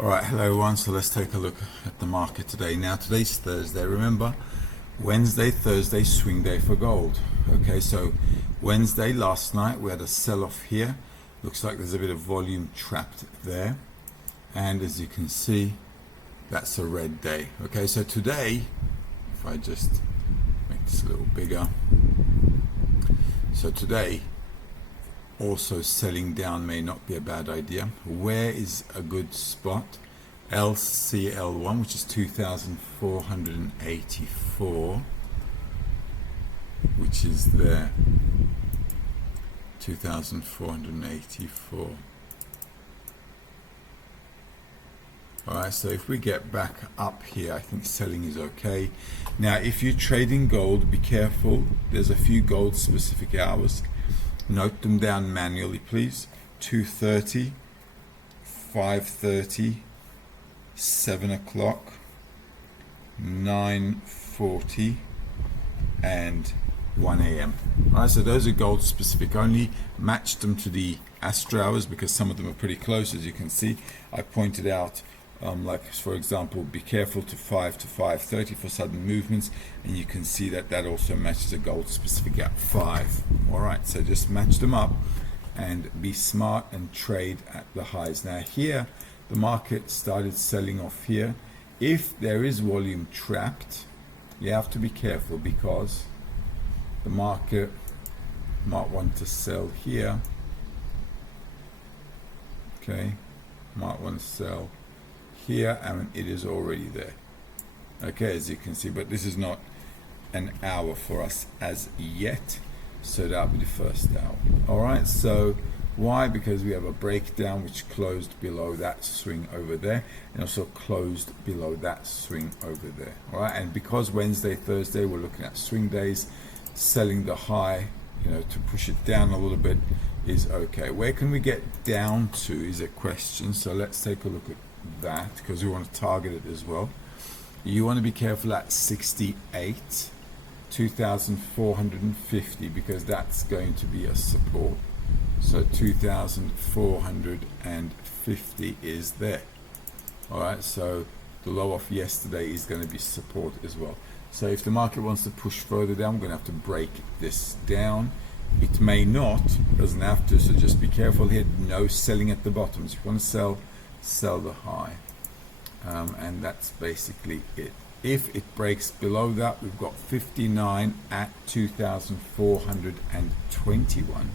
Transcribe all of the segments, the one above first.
All right, hello everyone. So let's take a look at the market today. Now today's Thursday. Remember, Wednesday, Thursday, swing day for gold. Okay, so Wednesday last night we had a sell-off here. Looks like there's a bit of volume trapped there, and as you can see, that's a red day. Okay, so today, if I just make this a little bigger, so today also selling down may not be a bad idea. Where is a good spot? LCL1, which is 2,484, which is there. 2,484. Alright, so if we get back up here, I think selling is okay. Now, if you're trading gold, be careful. There's a few gold specific hours. Note them down manually, please. 2:30, 5:30, 7 o'clock, 9:40, and 1 a.m. Alright, so those are gold specific only. Match them to the Astro hours because some of them are pretty close, as you can see. I pointed out, like for example, be careful to 5 to 5:30 for sudden movements, and you can see that that also matches a gold specific at 5. Alright, so just match them up and be smart and trade at the highs. Now here, the market started selling off here. If there is volume trapped, you have to be careful because the market might want to sell here. Okay, might want to sell here, and it is already there. Okay, as you can see, but this is not an hour for us as yet, so that'll be the first hour. All right, so why? Because we have a breakdown which closed below that swing over there, and also closed below that swing over there. All right, and because Wednesday, Thursday, we're looking at swing days, selling the high, to push it down a little bit is okay. Where can we get down to is a question. So let's take a look at that because we want to target it as well. You want to be careful at 68, 2,450, because that's going to be a support. So 2,450 is there. All right, so the low off yesterday is going to be support as well. So if the market wants to push further down, we're going to have to break this down. It may not, doesn't have to, so just be careful here. No selling at the bottoms. If you want to sell the high, and that's basically it. If it breaks below that, we've got 59 at 2,421.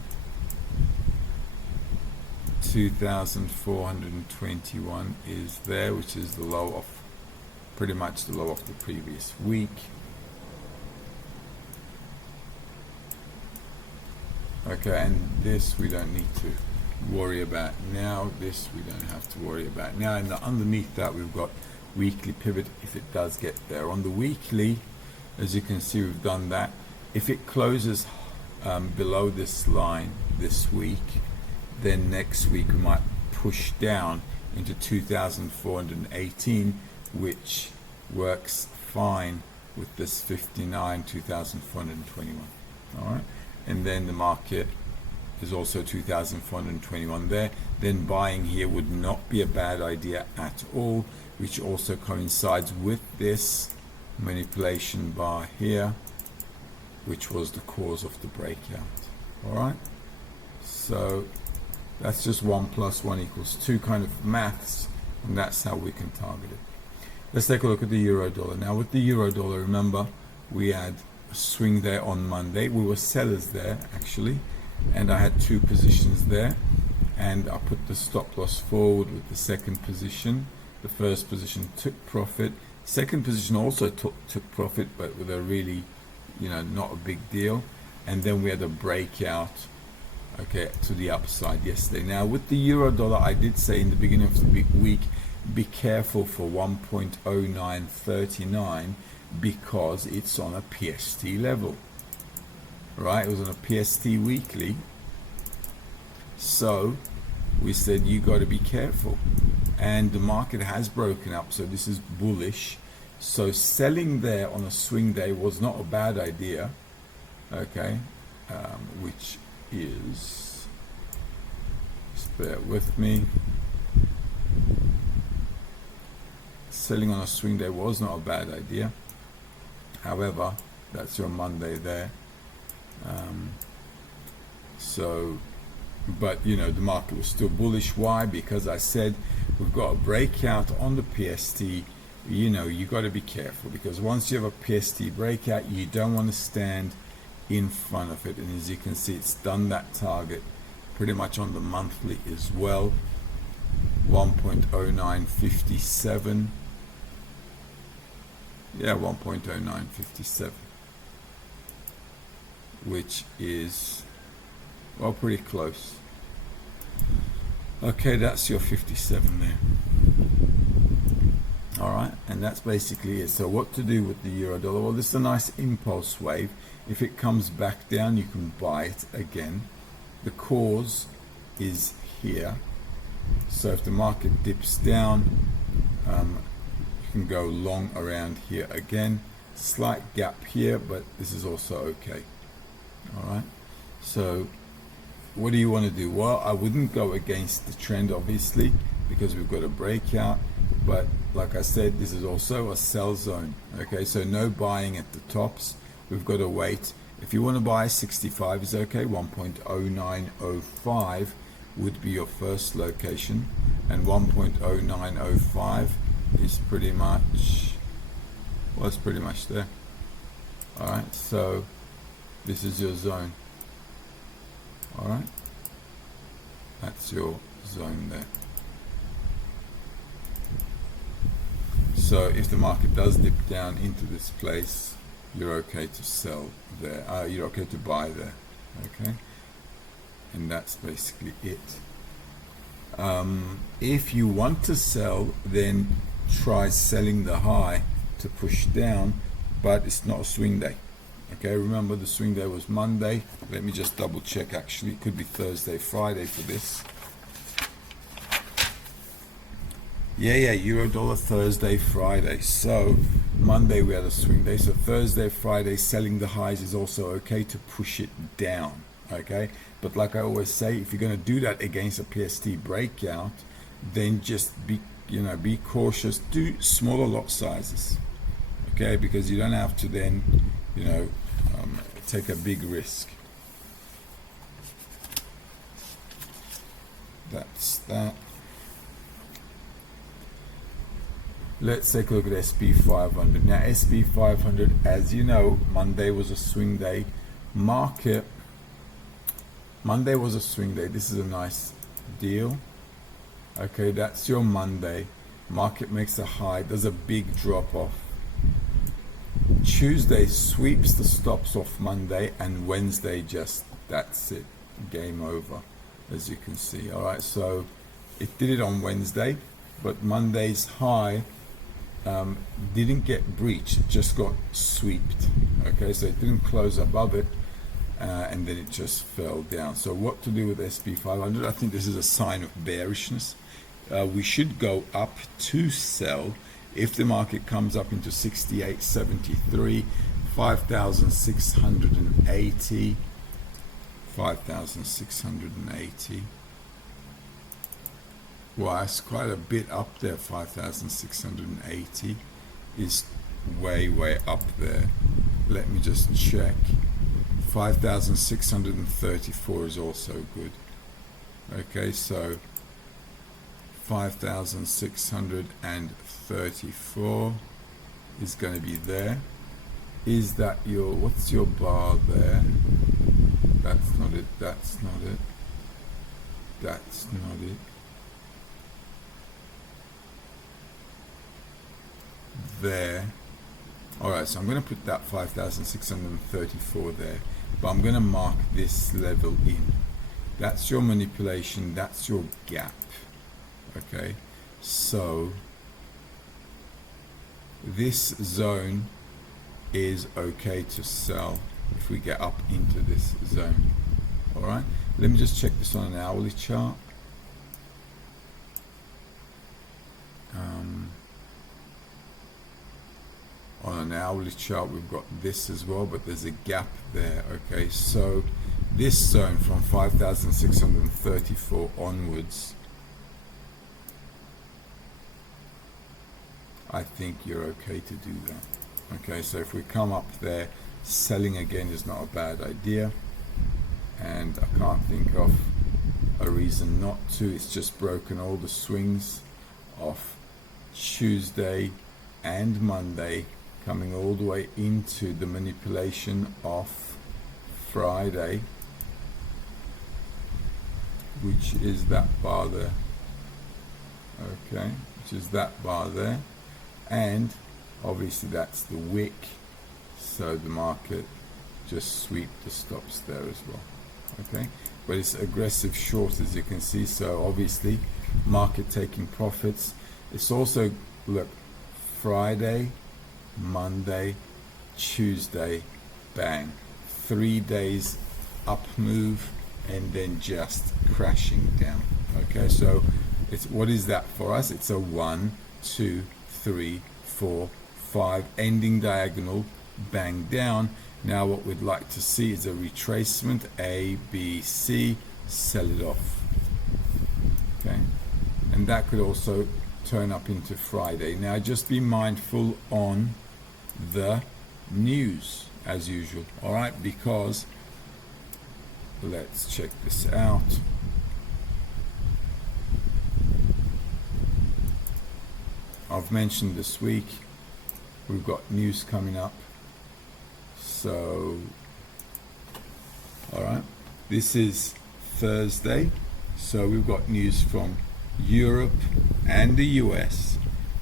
2,421 is there, which is the low of, pretty much the low of the previous week. Okay, and this we don't need to worry about now. This we don't have to worry about now. And underneath that, we've got weekly pivot if it does get there. On the weekly, as you can see, we've done that. If it closes below this line this week, then next week we might push down into 2,418, which works fine with this 59, 2,421. All right, and then the market is also 2,421 there. Then buying here would not be a bad idea at all, which also coincides with this manipulation bar here, which was the cause of the breakout. All right, so that's just 1 + 1 = 2 kind of maths, and that's how we can target it. Let's take a look at the euro dollar. Now with the euro dollar, remember we had a swing there on Monday. We were sellers there actually, and I had 2 positions there, and I put the stop loss forward with the second position. The first position took profit. Second position also took profit, but with a really, not a big deal. And then we had a breakout, okay, to the upside yesterday. Now with the euro dollar, I did say in the beginning of the week, be careful for 1.0939 because it's on a PST level. Right, it was on a PST weekly, so we said you got to be careful, and the market has broken up, so this is bullish. So selling there on a swing day was not a bad idea, okay, which is, just bear with me, selling on a swing day was not a bad idea. However, that's your Monday there. But you know, the market was still bullish. Why? Because I said we've got a breakout on the PST. You know, you got to be careful, because once you have a PST breakout, you don't want to stand in front of it. And as you can see, it's done that target pretty much on the monthly as well. 1.0957. Yeah, 1.0957, which is, well, pretty close. Okay, that's your 57 there. All right, and that's basically it. So what to do with the euro dollar? Well, this is a nice impulse wave. If it comes back down, you can buy it again. The cause is here. So if the market dips down, you can go long around here again. Slight gap here, but this is also okay. All right, so what do you want to do? Well, I wouldn't go against the trend, obviously, because we've got a breakout. But like I said, this is also a sell zone. Okay, so no buying at the tops. We've got to wait. If you want to buy, 65 is okay. 1.0905 would be your first location, and 1.0905 is pretty much, well, it's pretty much there. All right, so this is your zone. All right, that's your zone there. So if the market does dip down into this place, you're okay to sell there. You're okay to buy there. Okay, and that's basically it. If you want to sell, then try selling the high to push down, but it's not a swing day. Okay, remember the swing day was Monday. Let me just double check. Actually, it could be Thursday, Friday for this. Yeah, euro dollar Thursday, Friday. So Monday we had a swing day. So Thursday, Friday, selling the highs is also okay to push it down. Okay, but like I always say, if you're going to do that against a PST breakout, then just be cautious. Do smaller lot sizes. Okay, because you don't have to then, take a big risk. That's that. Let's take a look at SP500. Now, SP500, as you know, Monday was a swing day. Monday was a swing day. This is a nice deal. Okay, that's your Monday. Market makes a high, does a big drop off. Tuesday sweeps the stops off Monday, and Wednesday that's it. Game over, as you can see. All right, so it did it on Wednesday, but Monday's high didn't get breached, it just got swept. Okay, so it didn't close above it, and then it just fell down. So what to do with SP500? I think this is a sign of bearishness. We should go up to sell if the market comes up into 68.73, 5,680, 5,680. Well, it's quite a bit up there. 5,680 is way up there. Let me just check. 5,634 is also good. Okay, so 5,634 is going to be there. Is that what's your bar there? That's not it, that's not it, that's not it. There. Alright, so I'm going to put that 5,634 there, but I'm going to mark this level in. That's your manipulation, that's your gap. Okay, so this zone is okay to sell if we get up into this zone. Alright, let me just check this on an hourly chart. On an hourly chart we've got this as well, but there's a gap there. Okay, so this zone from 5,634 onwards I think you're okay to do that. Okay, so if we come up there, selling again is not a bad idea, and I can't think of a reason not to. It's just broken all the swings of Tuesday and Monday, coming all the way into the manipulation of Friday, which is that bar there. Okay, which is that bar there, and obviously that's the wick, so the market just sweep the stops there as well. Okay, but it's aggressive short, as you can see, so obviously market taking profits. It's also, look, Friday, Monday, Tuesday, bang, 3 days up move and then just crashing down. Okay, so it's, what is that for us? It's a 1, 2, 3, 4, 5 ending diagonal, bang down. Now what we'd like to see is a retracement, A, B, C, sell it off. Okay, and that could also turn up into Friday. Now just be mindful on the news as usual, all right, because let's check this out. I've mentioned this week we've got news coming up, so all right, this is Thursday, so we've got news from Europe and the US.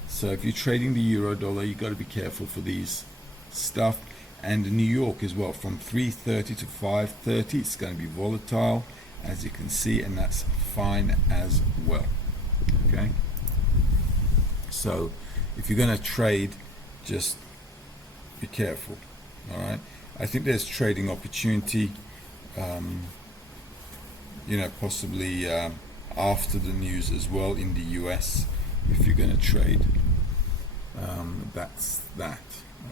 So if you're trading the euro dollar, you've got to be careful for these stuff. And New York as well, from 3:30 to 5:30, it's going to be volatile, as you can see, and that's fine as well. Okay, so if you're going to trade, just be careful. All right, I think there's trading opportunity, possibly after the news as well in the US, if you're going to trade. That's that.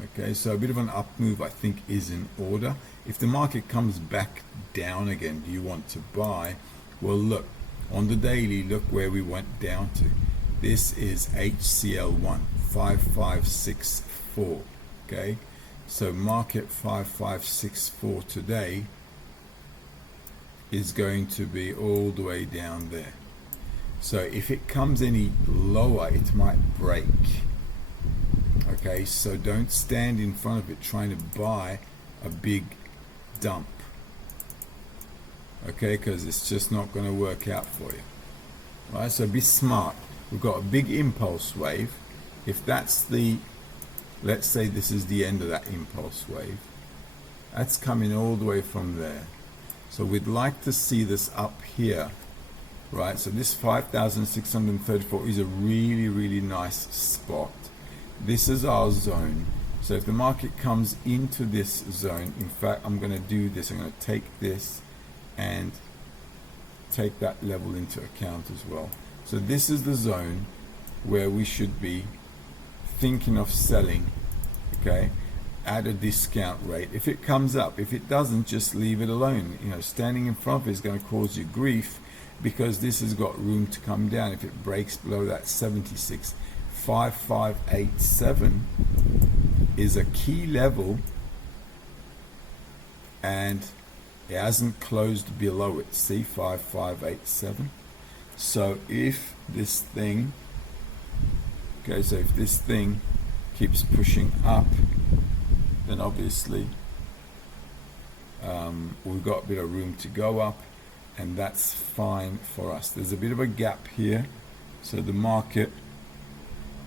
Okay, so a bit of an up move I think is in order. If the market comes back down again, do you want to buy? Well, look, on the daily, look where we went down to. This is HCL1, 5564. Okay, so market 5564 today is going to be all the way down there. So if it comes any lower, it might break. Okay, so don't stand in front of it trying to buy a big dump. Okay, because it's just not going to work out for you. All right, so be smart. We've got a big impulse wave. If that's the, let's say this is the end of that impulse wave, that's coming all the way from there. So we'd like to see this up here, right? So this 5,634 is a really, really nice spot. This is our zone. So if the market comes into this zone, in fact, I'm going to do this. I'm going to take this and take that level into account as well. So this is the zone where we should be thinking of selling, okay, at a discount rate. If it comes up, if it doesn't, just leave it alone. Standing in front of it is going to cause you grief, because this has got room to come down. If it breaks below that 76.5587 is a key level, and it hasn't closed below it. See, 5587. So if this thing, okay, so if this thing keeps pushing up, then obviously we've got a bit of room to go up, and that's fine for us. There's a bit of a gap here, so the market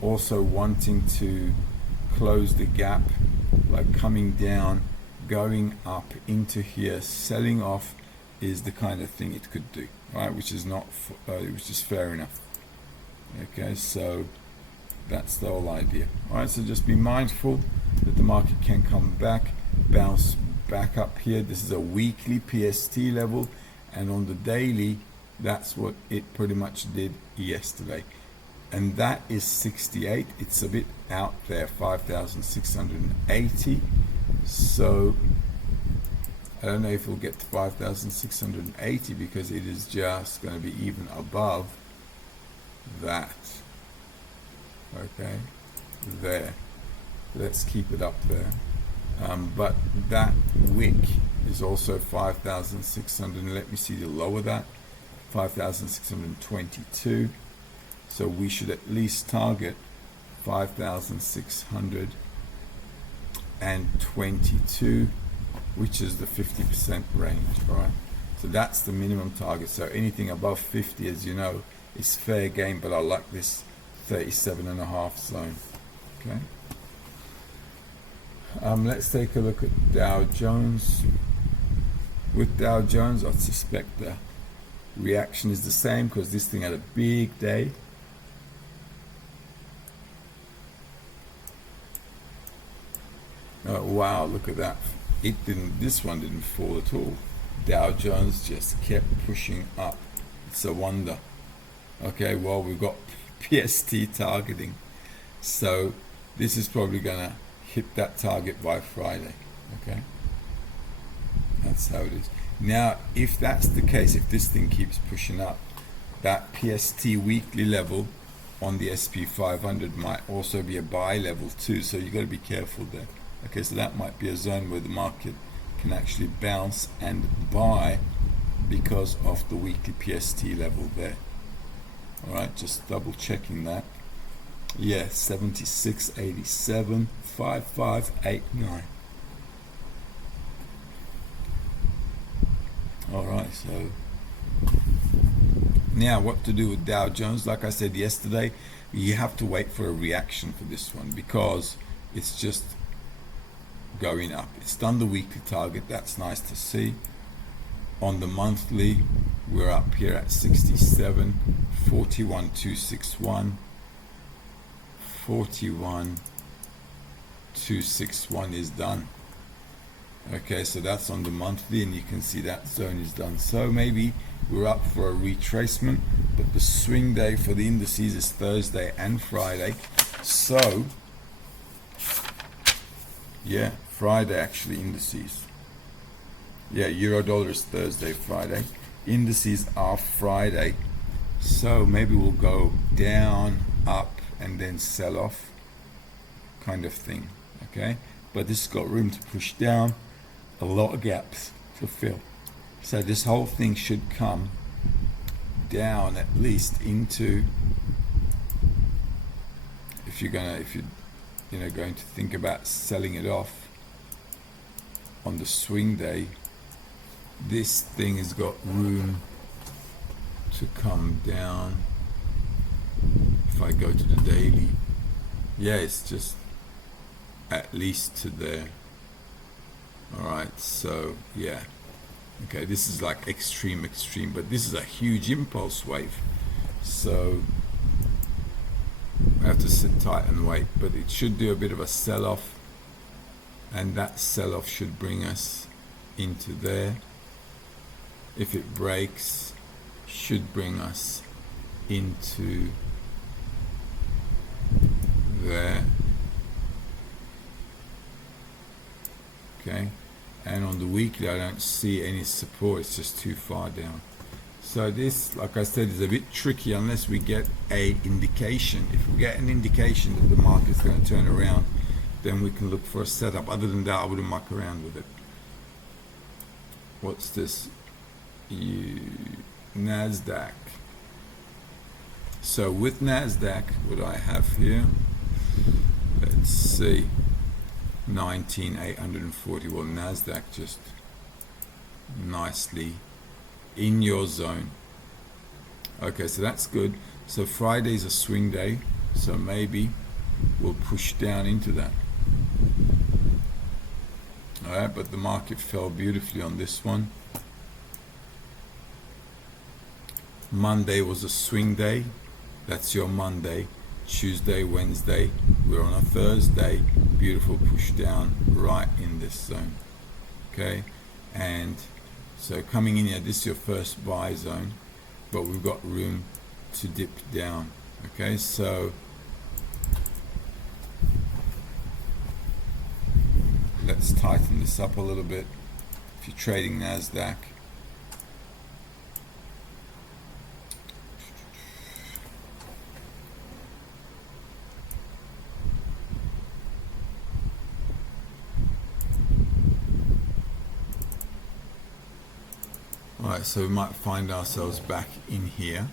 also wanting to close the gap, like coming down, going up into here, selling off is the kind of thing it could do, right? Which is not, which is fair enough. Okay, so that's the whole idea. All right, so just be mindful that the market can come back, bounce back up here. This is a weekly PST level, and on the daily, that's what it pretty much did yesterday. And that is 68. It's a bit out there, 5,680. So I don't know if we'll get to 5,680, because it is just going to be even above that. Okay, there. Let's keep it up there. But that wick is also 5,600. Let me see the lower that, 5,622. So we should at least target 5,622, which is the 50% range. All right. So that's the minimum target. So anything above 50, as you know, is fair game. But I like this 37.5 zone. Okay. Let's take a look at Dow Jones. With Dow Jones, I suspect the reaction is the same because this thing had a big day. Oh, wow, look at that. This one didn't fall at all. Dow Jones just kept pushing up. It's a wonder. Okay, well, we've got PST targeting. So this is probably going to hit that target by Friday. Okay, that's how it is. Now, if that's the case, if this thing keeps pushing up, that PST weekly level on the SP 500 might also be a buy level too. So you've got to be careful there. Okay, so that might be a zone where the market can actually bounce and buy because of the weekly PST level there. All right, just double checking that. Yeah, 76.87, 5589. All right, so now what to do with Dow Jones? Like I said yesterday, you have to wait for a reaction for this one because it's just going up. It's done the weekly target. That's nice to see. On the monthly, we're up here at 67, 41,261. 41,261 is done. Okay, so that's on the monthly, and you can see that zone is done. So maybe we're up for a retracement, but the swing day for the indices is Thursday and Friday. So yeah, Friday actually indices. Yeah, euro dollar is Thursday, Friday. Indices are Friday. So maybe we'll go down, up, and then sell off kind of thing. Okay, but this has got room to push down, a lot of gaps to fill. So this whole thing should come down at least into, if you're going to think about selling it off on the swing day, this thing has got room to come down. If I go to the daily, yeah, it's just at least to there. All right, so yeah, okay, this is like extreme, but this is a huge impulse wave, so I have to sit tight and wait. But it should do a bit of a sell-off, and that sell-off should bring us into there. If it breaks, should bring us into there. Okay, and on the weekly I don't see any support, it's just too far down. So this, like I said, is a bit tricky unless we get a indication. If we get an indication that the market's going to turn around, then we can look for a setup. Other than that, I wouldn't muck around with it. What's this? NASDAQ. So with NASDAQ, what I have here, let's see, 19,840. Well, NASDAQ just nicely in your zone. Okay, so that's good. So Friday's a swing day, so maybe we'll push down into that. All right, but the market fell beautifully on this one. Monday was a swing day. That's your Monday. Tuesday, Wednesday, we're on a Thursday. Beautiful push down right in this zone. Okay, and so coming in here, this is your first buy zone, but we've got room to dip down. Okay, so let's tighten this up a little bit. If you're trading NASDAQ, Alright, so we might find ourselves back in here.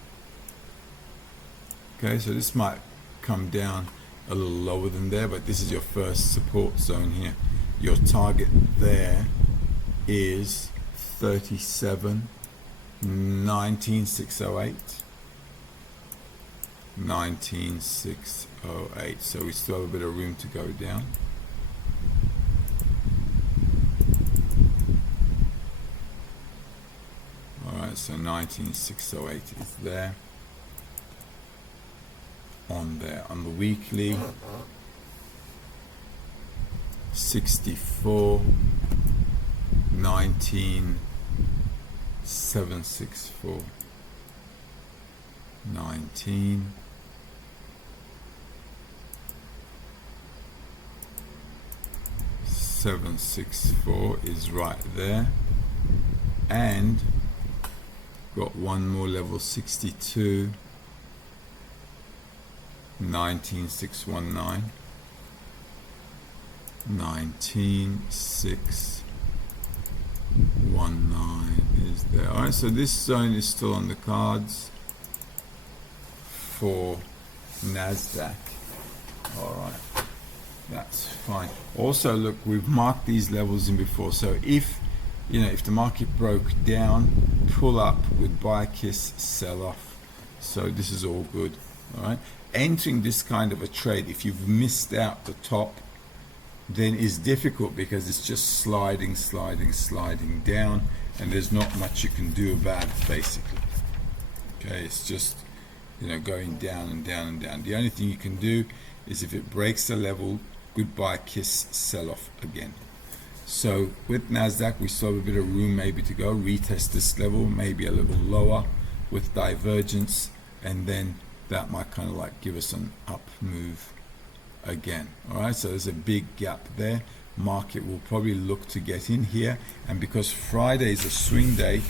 Okay, so this might come down a little lower than there, but this is your first support zone here. Your target there is 37.19608. 19608. So we still have a bit of room to go down. Alright, so 19608 is there. On there. On the weekly, 64.19764. 764 is right there, and got one more level, 62 19619. 19619 is there. Alright, so this zone is still on the cards for NASDAQ. Alright, that's fine. Also, look, we've marked these levels in before, so if the market broke down, pull up with buy, kiss, sell off. So this is all good. Alright, entering this kind of a trade, if you've missed out the top, then is difficult because it's just sliding down, and there's not much you can do about it, basically. Okay, it's just going down and down and down. The only thing you can do is if it breaks the level, goodbye, kiss, sell off again. So with NASDAQ, we still have a bit of room maybe to go, retest this level, maybe a little lower with divergence, and then that might kind of like give us an up move again. Alright, so there's a big gap there. Market will probably look to get in here, and because Friday is a swing day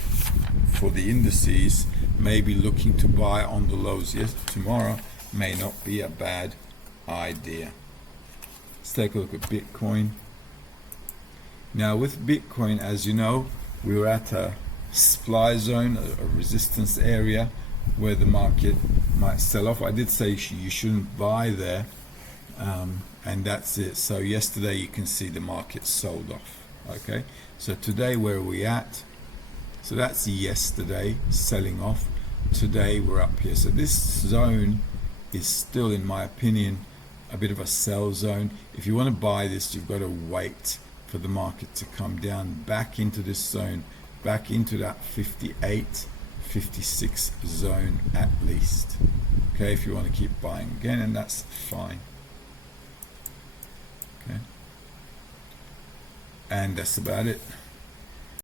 for the indices, maybe looking to buy on the lows. Yes, tomorrow may not be a bad idea. Let's take a look at Bitcoin. Now with Bitcoin, as you know, we were at a supply zone, a resistance area where the market might sell off. I did say you shouldn't buy there, and that's it. So yesterday you can see the market sold off. Okay, so today where are we at? So that's yesterday selling off. Today we're up here. So this zone is still, in my opinion, a bit of a sell zone. If you want to buy this, you've got to wait for the market to come down back into this zone, back into that 58, 56 zone at least. Okay, if you want to keep buying again, and that's fine. Okay, and that's about it.